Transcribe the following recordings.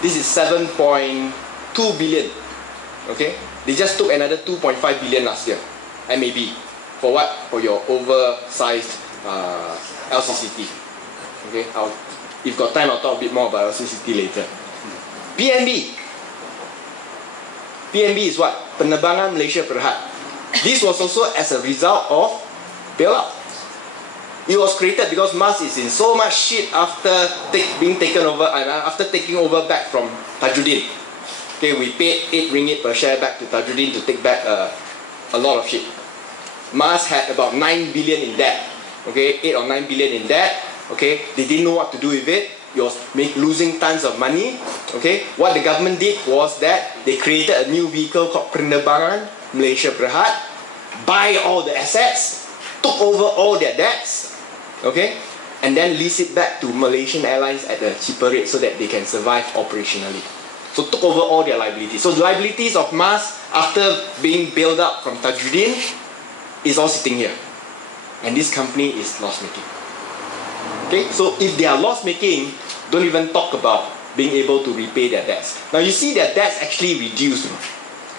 This is 7.2 billion. Okay, they just took another 2.5 billion last year. MAB. For what? For your oversized LCCT. Okay, if got time, I'll talk a bit more about LCCT later. PNB. PNB is what? Penerbangan Malaysia Berhad. This was also as a result of bailout. It was created because Mas is in so much shit after being taken over, after taking over back from Tajudin. Okay, we paid 8 ringgit per share back to Tajudin to take back a lot of shit. Mas had about 9 billion in debt. Okay, 8 or 9 billion in debt. Okay, they didn't know what to do with it. It was losing tons of money. Okay, what the government did was that they created a new vehicle called Penerbangan Malaysia Berhad, buy all the assets, took over all their debts, okay, and then lease it back to Malaysian Airlines at a cheaper rate so that they can survive operationally. So took over all their liabilities. So the liabilities of Mas after being bailed out from Tajudin is all sitting here. And this company is loss-making. Okay, so if they are loss-making, don't even talk about being able to repay their debts. Now you see their debts actually reduced.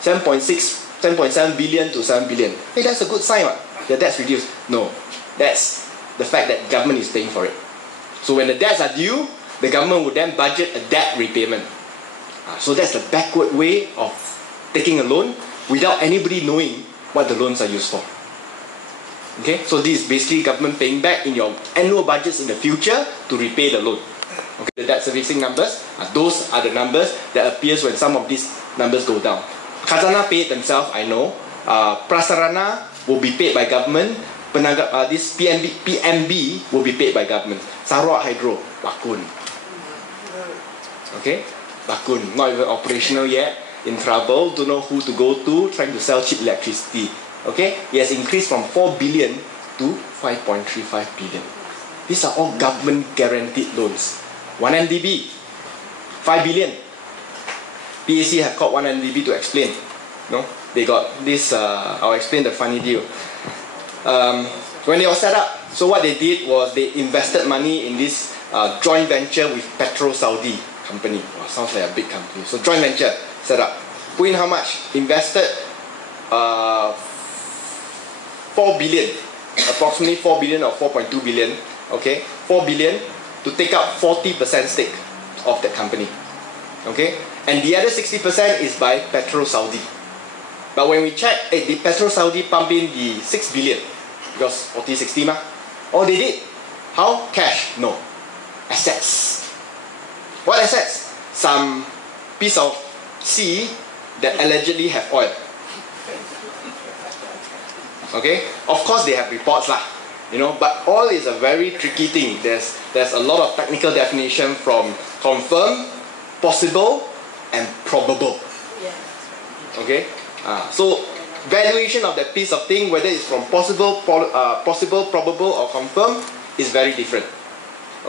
10.7 billion to 7 billion. Hey, that's a good sign. Their debts reduced. No, that's the fact that government is paying for it. So when the debts are due, the government would then budget a debt repayment. So that's the backward way of taking a loan without anybody knowing what the loans are used for. Okay, so this is basically government paying back in your annual budgets in the future to repay the loan. Okay, the debt servicing numbers, those are the numbers that appears when some of these numbers go down. Khazanah pay it themselves, I know. Prasarana will be paid by government. This PMB will be paid by government. Sarawak Hydro, Bakun. Okay, Bakun, not even operational yet, in trouble, don't know who to go to, trying to sell cheap electricity. Okay, it has increased from 4 billion to 5.35 billion. These are all government guaranteed loans. 1MDB, 5 billion. PAC have called 1MDB to explain. No, they got this. I'll explain the funny deal. When they were set up, so what they did was they invested money in this joint venture with Petro Saudi company. Wow, sounds like a big company. So joint venture set up. Put in how much? Invested 4 billion, approximately 4 billion or 4.2 billion. Okay, 4 billion to take up 40% stake of that company. Okay, and the other 60% is by Petro Saudi. But when we check, the Petro Saudi pump in the 6 billion because 40-60 ma. All they did, how? Cash? No, assets. What assets? Some piece of sea that allegedly have oil. Okay, of course they have reports lah, you know, but oil is a very tricky thing. There's a lot of technical definition from confirm, possible, and probable. Okay, so valuation of that piece of thing, whether it's from possible, probable, or confirm, is very different.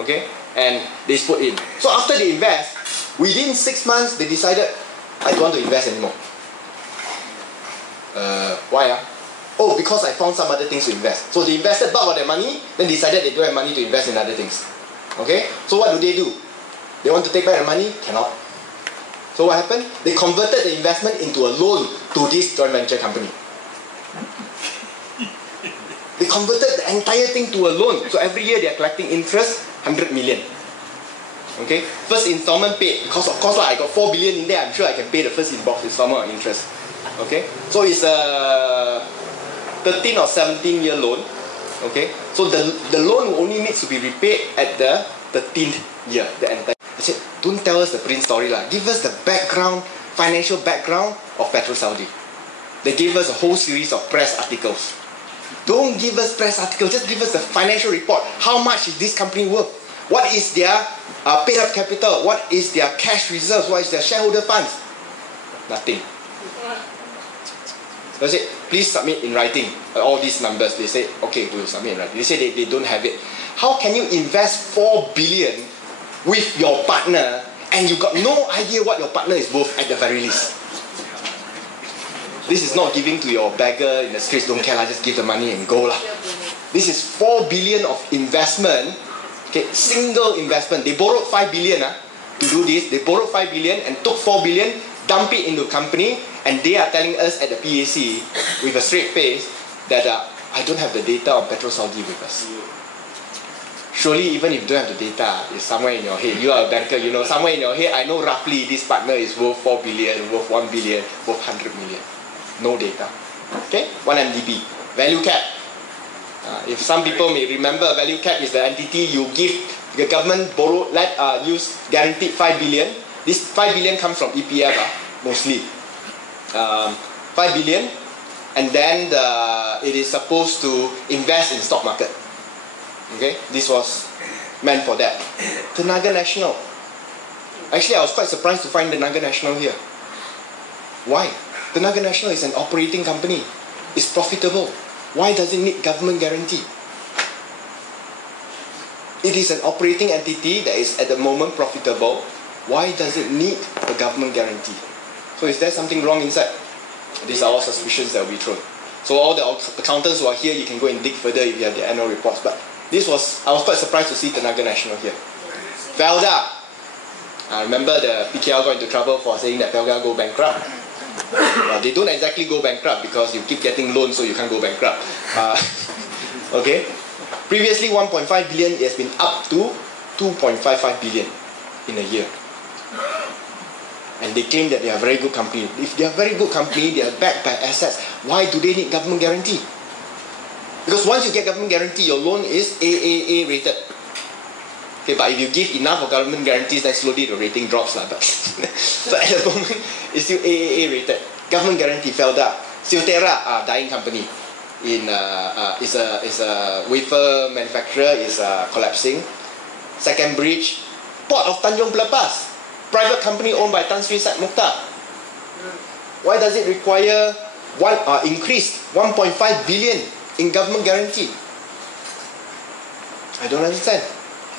Okay, and they put in. So after they invest, within 6 months they decided, I don't want to invest anymore. Why? Oh, because I found some other things to invest. So they invested bulk of their money, then decided they don't have money to invest in other things. Okay? So what do? They want to take back the money? Cannot. So what happened? They converted the investment into a loan to this joint venture company. They converted the entire thing to a loan. So every year they are collecting interest, 100 million. Okay? First installment paid, because of course I got 4 billion in there, I'm sure I can pay the first installment of interest. Okay? So it's a 13 or 17-year loan. Okay, so the loan only needs to be repaid at the 13th year. The entire. I said, don't tell us the print story lah. Give us the background, financial background of Petro Saudi. They gave us a whole series of press articles. Don't give us press articles. Just give us the financial report. How much is this company worth? What is their paid up capital? What is their cash reserves? What is their shareholder funds? Nothing. They say, please submit in writing all these numbers. They say, okay, we'll submit in writing. They say they don't have it. How can you invest 4 billion with your partner and you got no idea what your partner is worth at the very least? This is not giving to your beggar in the streets, don't care, just give the money and go lah. This is 4 billion of investment, okay, single investment. They borrowed 5 billion to do this. They borrowed 5 billion and took 4 billion, dump it into company, and they are telling us at the PAC with a straight face that I don't have the data of Petro Saudi with us. Surely even if you don't have the data, it's somewhere in your head. You are a banker, you know, somewhere in your head, I know roughly this partner is worth 4 billion, worth 1 billion, worth 100 million. No data. Okay? 1 MDB. Value cap. If some people may remember, value cap is the entity you give the government use guaranteed 5 billion. This 5 billion comes from EPF mostly. 5 billion, and then it is supposed to invest in stock market. Okay, this was meant for that. Tenaga Nasional. Actually, I was quite surprised to find Tenaga Nasional here. Why? Tenaga Nasional is an operating company. It's profitable. Why does it need government guarantee? It is an operating entity that is at the moment profitable. Why does it need a government guarantee? So is there something wrong inside? These are all suspicions that will be thrown. So all the accountants who are here, you can go and dig further if you have the annual reports. But I was quite surprised to see Tenaga Nasional here. Felda. I remember the PKL got into trouble for saying that Felda go bankrupt. They don't exactly go bankrupt because you keep getting loans, so you can't go bankrupt. Okay. Previously 1.5 billion, it has been up to 2.55 billion in a year. And they claim that they are a very good company. If they are a very good company, they are backed by assets, why do they need government guarantee? Because once you get government guarantee, your loan is AAA rated. Okay, but if you give enough of government guarantees, then slowly the rating drops. But at the moment, it's still AAA rated. Government guarantee fell down. Silterra, dying company, is a wafer manufacturer, is collapsing. Second Bridge, Port of Tanjung Pelepas, private company owned by Tan Sri Sat Mukhtar. Why does it require increased 1.5 billion in government guarantee? I don't understand.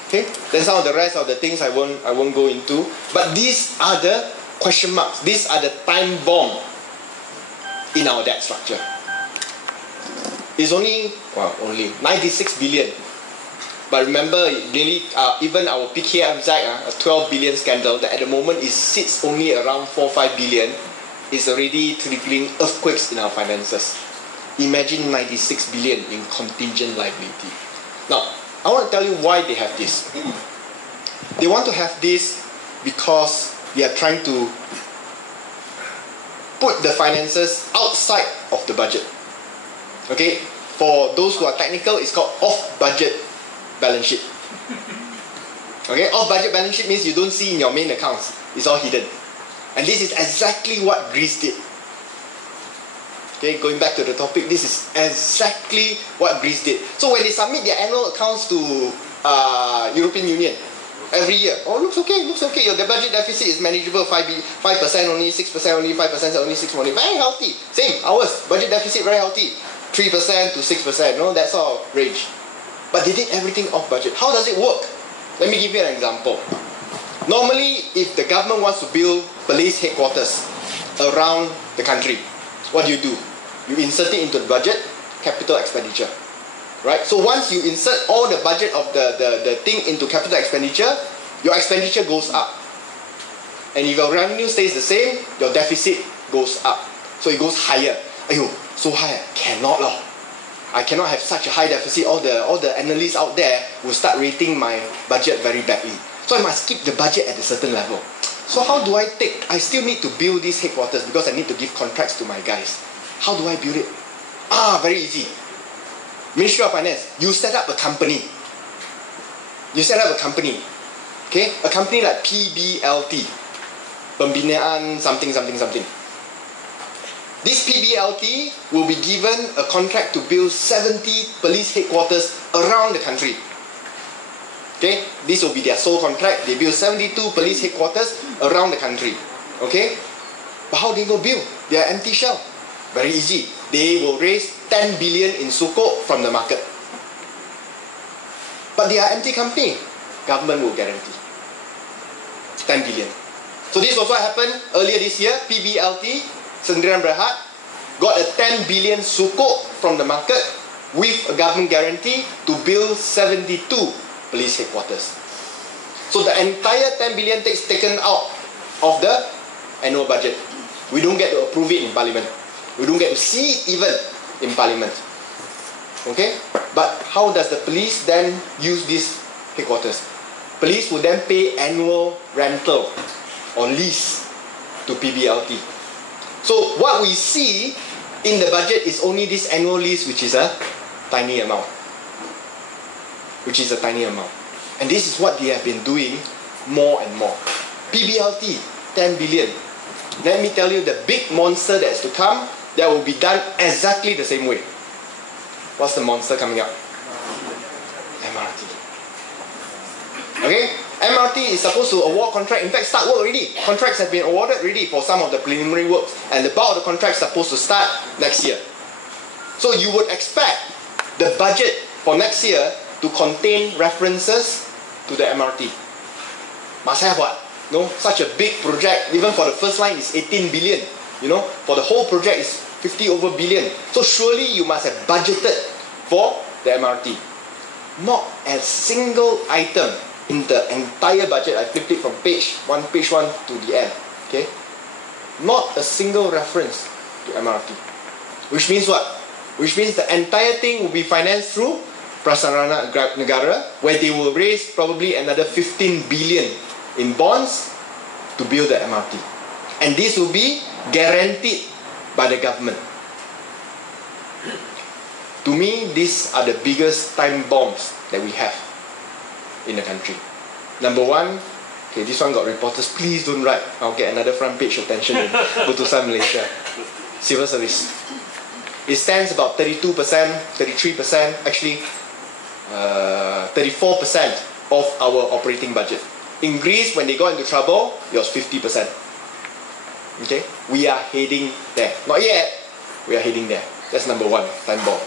Okay, then some of the rest of the things I won't go into. But these are the question marks. These are the time bomb in our debt structure. It's only 96 billion. But remember, nearly even our PKM a 12 billion scandal that at the moment sits only around 4-5 billion, is already triggering earthquakes in our finances. Imagine 96 billion in contingent liability. Now, I want to tell you why they have this. They want to have this because they are trying to put the finances outside of the budget. Okay? For those who are technical, it's called off-budget balance sheet. Okay? Off-budget balance sheet means you don't see in your main accounts. It's all hidden. And this is exactly what Greece did. Okay, going back to the topic, this is exactly what Greece did. So when they submit their annual accounts to European Union every year, looks okay, your budget deficit is manageable, 5% only, 6% only, 5% only, 6% only, very healthy. Same, ours, budget deficit very healthy, 3% to 6%, no, that sort of range. But they did everything off budget. How does it work? Let me give you an example. Normally, if the government wants to build police headquarters around the country, what do? You insert it into the budget, capital expenditure. Right? So once you insert all the budget of the thing into capital expenditure, your expenditure goes up. And if your revenue stays the same, your deficit goes up. So it goes higher. Ayo, so high. Cannot lah. I cannot have such a high deficit. All the analysts out there will start rating my budget very badly. So I must keep the budget at a certain level. So how do I still need to build these headquarters because I need to give contracts to my guys. How do I build it? Very easy. Ministry of Finance, you set up a company. Okay? A company like PBLT. Pembinaan something. This PBLT will be given a contract to build 70 police headquarters around the country. Okay? This will be their sole contract. They build 72 police headquarters around the country. Okay? But how they go build? They are empty shell. Very easy. They will raise 10 billion in sukuk from the market. But they are empty company. Government will guarantee 10 billion. So this was what happened earlier this year. PBLT, Sendirian Berhad, got a 10 billion sukuk from the market with a government guarantee to build 72 police headquarters. So the entire 10 billion takes taken out of the annual budget. We don't get to approve it in Parliament. We don't get to see it even in Parliament. Okay? But how does the police then use these headquarters? Police will then pay annual rental or lease to PBLT. So what we see in the budget is only this annual lease, which is a tiny amount. And this is what they have been doing more and more. PBLT, 10 billion. Let me tell you, the big monster that is to come, that will be done exactly the same way. What's the monster coming up? MRT. Okay? MRT is supposed to award contract. In fact, start work already. Contracts have been awarded already for some of the preliminary works. And the bulk of the contract is supposed to start next year. So you would expect the budget for next year to contain references to the MRT. Must have what? No, such a big project, even for the first line is 18 billion. You know, for the whole project is 50 over billion. So surely you must have budgeted for the MRT. Not a single item in the entire budget. I flipped it from page one to the end. Okay, not a single reference to MRT. Which means what? Which means the entire thing will be financed through Prasarana Negara, where they will raise probably another 15 billion in bonds to build the MRT. And this will be guaranteed by the government. To me, these are the biggest time bombs that we have in the country. Number one, okay, this one got reporters, please don't write. I'll get another front page attention in Putusan Malaysia. Civil service. It stands about 32%, 33%, actually 34% of our operating budget. In Greece, when they got into trouble, it was 50%. Okay? We are heading there. Not yet. We are heading there. That's number one, time bomb.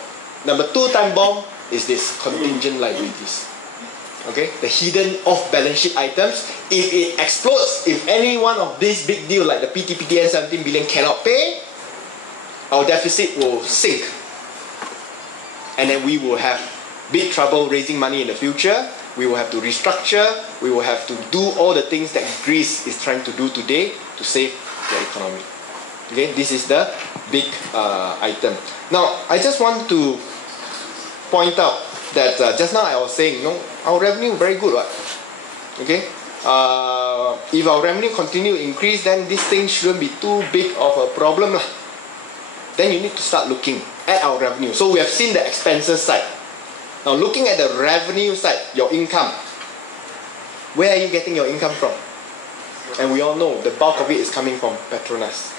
Number two time bomb is this, contingent liabilities. Okay? The hidden off-balance sheet items. If it explodes, if any one of these big deals like the PTPTN 17 billion cannot pay, our deficit will sink. And then we will have big trouble raising money in the future. We will have to restructure. We will have to do all the things that Greece is trying to do today to save the economy. Okay, this is the big item. Now, I just want to point out that just now I was saying, our revenue very good, right? Okay, if our revenue continue to increase, then this thing shouldn't be too big of a problem lah. Then you need to start looking at our revenue. So we have seen the expenses side. Now looking at the revenue side, your income. Where are you getting your income from? And we all know the bulk of it is coming from Petronas.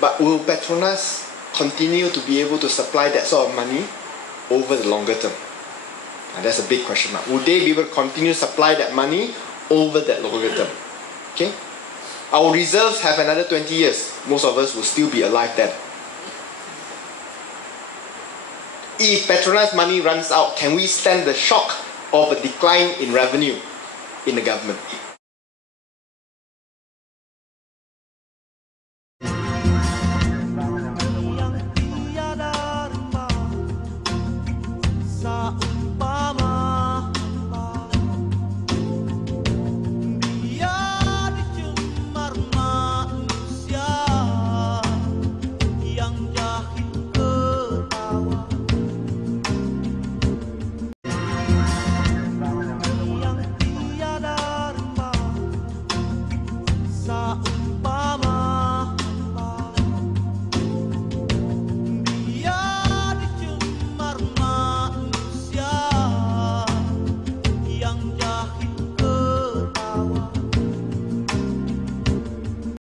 But will Petronas continue to be able to supply that sort of money over the longer term? And that's a big question mark. Will they be able to continue to supply that money over that longer term? Okay? Our reserves have another 20 years. Most of us will still be alive then. If Petronas money runs out, can we stand the shock of a decline in revenue in the government?